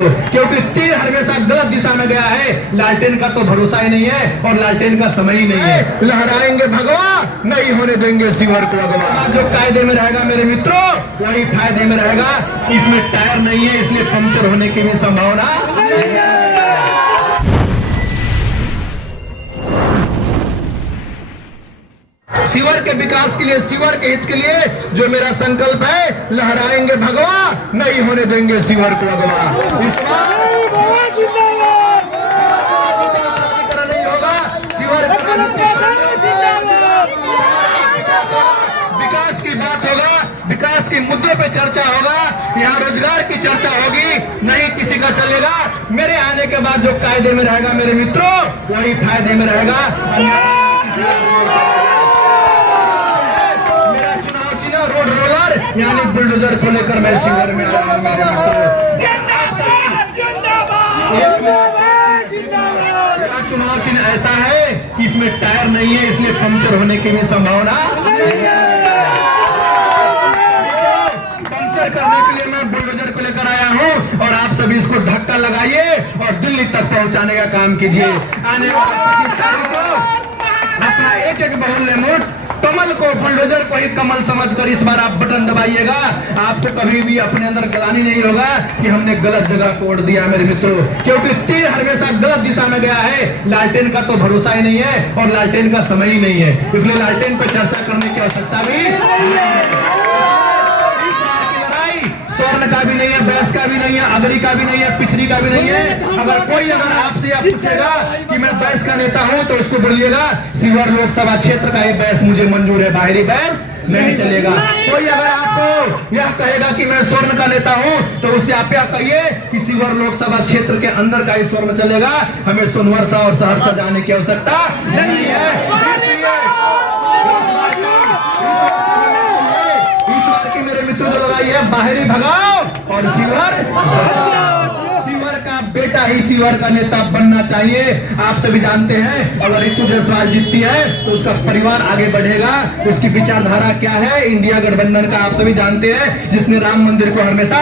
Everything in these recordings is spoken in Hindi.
क्योंकि तीर हमेशा गलत दिशा में गया है। लालटेन का तो भरोसा ही नहीं है और लालटेन का समय ही नहीं है। लहराएंगे भगवा, नहीं होने देंगे सिवर को अगवा। जो कायदे में रहेगा मेरे मित्रों वही फायदे में रहेगा। इसमें टायर नहीं है इसलिए पंक्चर होने की भी संभावना नहीं है। शिवर के विकास के लिए, शिवर के हित के लिए जो मेरा संकल्प है, लहराएंगे भगवा, नहीं होने देंगे शिवर को अगवा। इस बार नहीं होगा, शिवर विकास की बात होगा, विकास के मुद्दों पे चर्चा होगा, यहाँ रोजगार की चर्चा होगी, नहीं किसी का चलेगा। मेरे आने के बाद जो कायदे में रहेगा मेरे मित्रों वही फायदे में रहेगा। रोड रोलर यानी बुलडोजर को लेकर मैं शिवर में आया हूं मेरे मित्रों। चुनाव चिन्ह ऐसा है कि इसमें टायर नहीं है इसलिए पंक्चर होने की भी संभावना पंक्चर करने के लिए मैं बुलडोजर को लेकर आया हूं और आप सभी इसको धक्का लगाइए और दिल्ली तक पहुंचाने का काम कीजिए। आने वाले 25 तारीख को अपना एक एक बहुल्य मोट कमल को, बुलडोजर को ही कमल समझकर इस बार आप बटन दबाइएगा। आपको कभी भी अपने अंदर ग्लानि नहीं होगा कि हमने गलत जगह को वोट दिया मेरे मित्रों, क्योंकि तीर हमेशा गलत दिशा में गया है। लालटेन का तो भरोसा ही नहीं है और लालटेन का समय ही नहीं है, इसलिए लालटेन पर चर्चा करने की आवश्यकता भी स्वर्ण का भी नहीं है, बैस का भी नहीं है, अगरी का भी नहीं है, पिछड़ी का भी नहीं है। अगर कोई आपसे यह पूछेगा कि मैं बैस का नेता हूं तो उसको बोलिएगा शिवर लोकसभा क्षेत्र का ये बैस मुझे मंजूर है, बाहरी बैस नहीं चलेगा। कोई अगर आपको यह कहेगा कि मैं स्वर्ण का नेता हूं तो उससे आप यह कहिए कि शिवर लोकसभा क्षेत्र के अंदर का ही स्वर्ण चलेगा, हमें सोनवर्षा और सहरसा जाने की आवश्यकता नहीं है। मेरे मित्रों जो लगाई है बाहरी भगाओ और शिवर का बेटा ही शिवर का नेता बनना चाहिए। आप सभी जानते हैं अगर रितु जायसवाल जीतती है तो उसका परिवार आगे बढ़ेगा। उसकी विचारधारा क्या है, इंडिया गठबंधन का आप सभी जानते हैं, जिसने राम मंदिर को हमेशा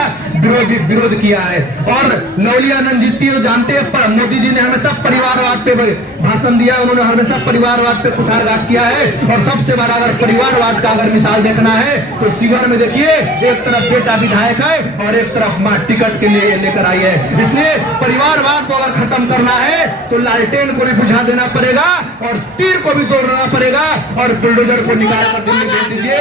विरोध किया है। और लवली आनंद जीतती है तो जानते हैं पर मोदी जी ने हमेशा परिवारवाद पे भाषण दिया, उन्होंने हमेशा परिवारवाद पे कुठारघात किया है। और सबसे बड़ा अगर परिवारवाद का अगर मिसाल देखना है तो शिवर में देखिए, एक तरफ बेटा विधायक है और एक तरफ मां टिकट के लिए लेकर आई है। इसलिए परिवारवाद को अगर खत्म करना है तो लालटेन को भी बुझा देना पड़ेगा और तीर को भी तोड़ना पड़ेगा और बुलडोजर को निकाल कर दिल्ली भेज दीजिए।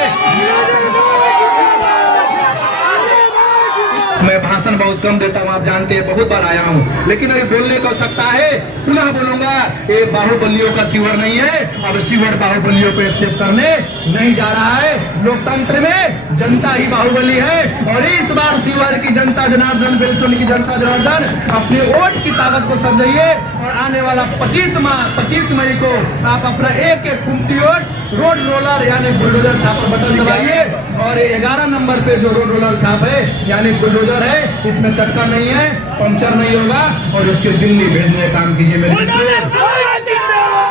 मैं भाषण बहुत कम देता हूं, आप जानते हैं, बहुत बार आया हूं, लेकिन अभी बोलने को सकता है, पुनः बोलूंगा, ये बाहुबलियों का शिवर नहीं है। अब शिवर बाहुबलियों को एक्सेप्ट करने नहीं जा रहा है। लोकतंत्र में जनता ही बाहुबली है और इस बार शिवर की जनता जनार्दन, बेलसोन की जनता जनार्दन अपने वोट की ताकत को समझिए और आने वाला 25 मई को आप अपना एक एक कुमती वोट रोड रोलर यानी बुलडोजर छाप पर बटन दबाइए। और 11 नंबर पे जो रोड रोलर छाप है यानी बुलडोजर है, इसमें चक्का नहीं है, पंक्चर नहीं होगा और उसके दिल्ली भेजने का काम कीजिए मेरे मित्रों।